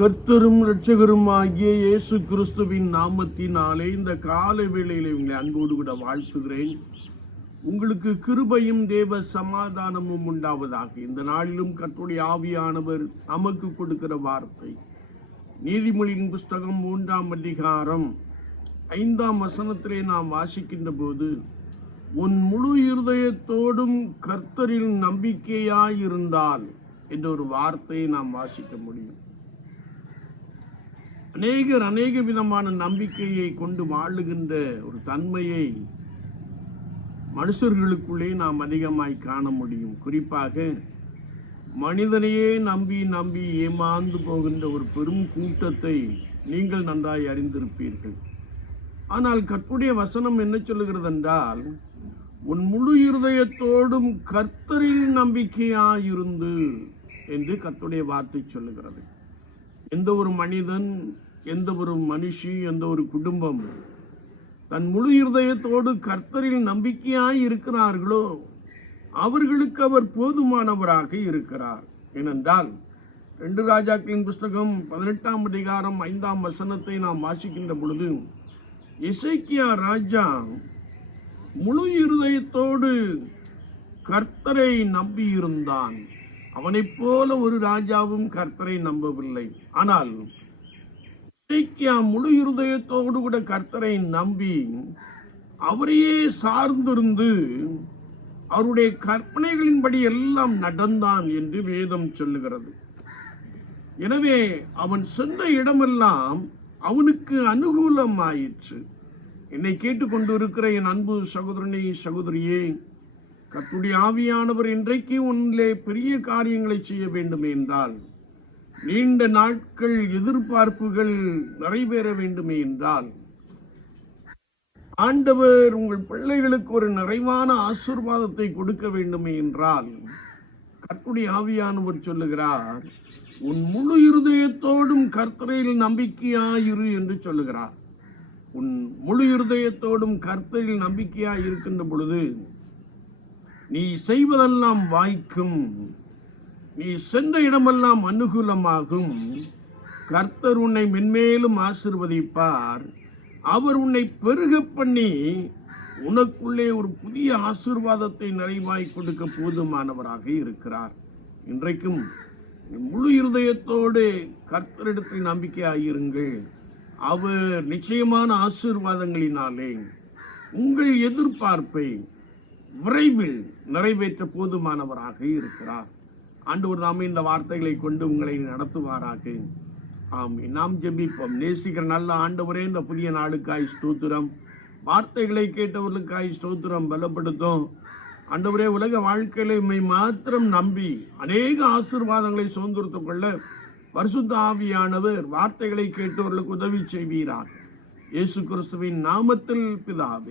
கர்த்தரும் இரட்சகரும் ஆகிய இயேசு கிறிஸ்துவின் நாமத்தினாலே இந்த கால வேளையிலே உங்களை அன்போடு கூட வாழ்த்துகிறேன். உங்களுக்கு கிருபையும் தேவ சமாதானமும் உண்டாவதாக. இந்த நாளிலும் கர்த்தருடைய ஆவியானவர் நமக்கு கொடுக்கிற வார்த்தை. நீதிமொழியின் புஸ்தகம் மூன்றாம் அதிகாரம் ஐந்தாம் வசனத்திலே நாம் வாசிக்கின்ற போது உன் முழு இருதயத்தோடும் கர்த்தரில் நம்பிக்கையாயிருந்தால் என்ற ஒரு வார்த்தையை நாம் வாசிக்க முடியும். அநேகர் அநேக விதமான நம்பிக்கையை கொண்டு வாழுகின்ற ஒரு தன்மையை மனுஷர்களுக்குள்ளே நாம் அதிகமாய் காண முடியும். குறிப்பாக மனிதனையே நம்பி நம்பி ஏமாந்து போகின்ற ஒரு பெரும் கூட்டத்தை நீங்கள் நன்றாய் அறிந்திருப்பீர்கள். ஆனால் கற்புடைய வசனம் என்ன சொல்லுகிறது என்றால் உன் முழு இருதயத்தோடும் கர்த்தரில் நம்பிக்கையாயிருந்து என்று கத்துடைய வார்த்தை சொல்லுகிறது. எந்த ஒரு மனிதன் எந்த ஒரு மனுஷி எந்த ஒரு குடும்பம் தன் முழு இருதயத்தோடு கர்த்தரில் நம்பிக்கையாய் இருக்கிறார்களோ அவர்களுக்கு அவர் போதுமானவராக இருக்கிறார். ஏனென்றால் ரெண்டு ராஜாக்களின் புஸ்தகம் பதினெட்டாம் அதிகாரம் ஐந்தாம் வசனத்தை நாம் வாசிக்கின்ற பொழுது இசைக்கியா ராஜா முழு இருதயத்தோடு கர்த்தரை நம்பியிருந்தான். அவனைப் போல ஒரு ராஜாவும் கர்த்தரை நம்பவில்லை. ஆனால் சீக்கியா முழு இருதயத்தோடு கூட கர்த்தரை நம்பி அவரையே சார்ந்திருந்து அவருடைய கற்பனைகளின்படி எல்லாம் நடந்தான் என்று வேதம் சொல்லுகிறது. எனவே அவன் சென்ற இடமெல்லாம் அவனுக்கு அனுகூலமாயிற்று. என்னை கேட்டுக்கொண்டு இருக்கிற என் அன்பு சகோதரனே சகோதரியே கத்துடைய ஆவியானவர் இன்றைக்கு உன்னிலே பெரிய காரியங்களை செய்ய வேண்டும் என்றால் நீண்ட நாட்கள் எதிர்பார்ப்புகள் நிறைவேற வேண்டுமே என்றால் ஆண்டவர் உங்கள் பிள்ளைகளுக்கு ஒரு நிறைவான ஆசிர்வாதத்தை கொடுக்க வேண்டுமே என்றால் கர்த்துடைய ஆவியானவர் சொல்லுகிறார் உன் முழு இருதயத்தோடும் கர்த்தரையில் நம்பிக்கையாயிரு என்று சொல்லுகிறார். உன் முழு இருதயத்தோடும் கர்த்தரில் நம்பிக்கையாய் இருக்கின்ற பொழுது நீ செய்வதெல்லாம் வாய்க்கும் நீ சென்ற இடமெல்லாம் அனுகூலமாகும். கர்த்தர் உன்னை மென்மேலும் ஆசிர்வதிப்பார். அவர் உன்னை பெருக பண்ணி உனக்குள்ளே ஒரு புதிய ஆசிர்வாதத்தை நிறைவாய் கொடுக்க போதுமானவராக இருக்கிறார். இன்றைக்கும் முழு இருதயத்தோடு கர்த்தரிடத்தில் நம்பிக்கையாயிருங்கள். அவர் நிச்சயமான ஆசீர்வாதங்களினாலே உங்கள் எதிர்பார்ப்பை விரைவில் நிறைவேற்ற போதுமானவராக இருக்கிறார். ஆண்டவர் தாமே இந்த வார்த்தைகளை கொண்டு உங்களை நடத்துவாராக. ஆம் நாம் ஜெபிப்போம். நேசிக்கிற நல்ல ஆண்டவரே இந்த புதிய நாளுக்காய் ஸ்தோத்திரம். வார்த்தைகளை கேட்டவர்களுக்காய் ஸ்தோத்திரம். பலப்படுத்தும். ஆண்டவரே உலக வாழ்க்கையில மாத்திரம் நம்பி அநேக ஆசீர்வாதங்களை சுதந்திரத்துக் கொள்ள பரிசுத்த ஆவியானவர் வார்த்தைகளை கேட்டவர்களுக்கு உதவி செய்வீராக. இயேசு கிறிஸ்துவின் நாமத்தில் பிதாவே.